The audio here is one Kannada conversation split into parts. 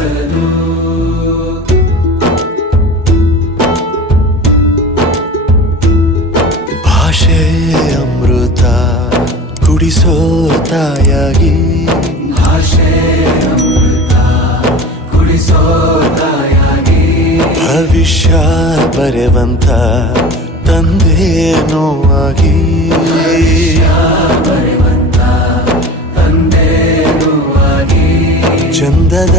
ಬೆಳೆಸಲು ಭಾಷೆ ಅಮೃತ ಕುಡಿಸೋ ತಾಯಾಗಿ. ಭಾಷೆ ಅಮೃತ ಕುಡಿಸೋ ತಾಯಾಗಿ. ಭವಿಷ್ಯ ಬರೆವಂತ ತಂದೇನೋ ಆಗಿ ಬರೆವಂತ ತಂದೇನು ಆಗಿ ಚಂದದ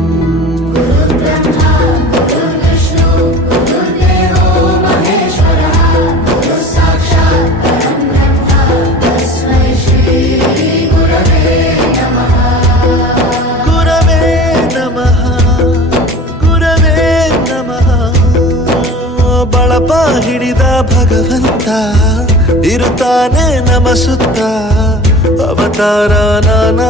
ಬಳಪ ಹಿಡಿದ ಭಗವಂತ ಇರುತ್ತಾನೆ ನಮ ಅವತಾರ ನಾನಾ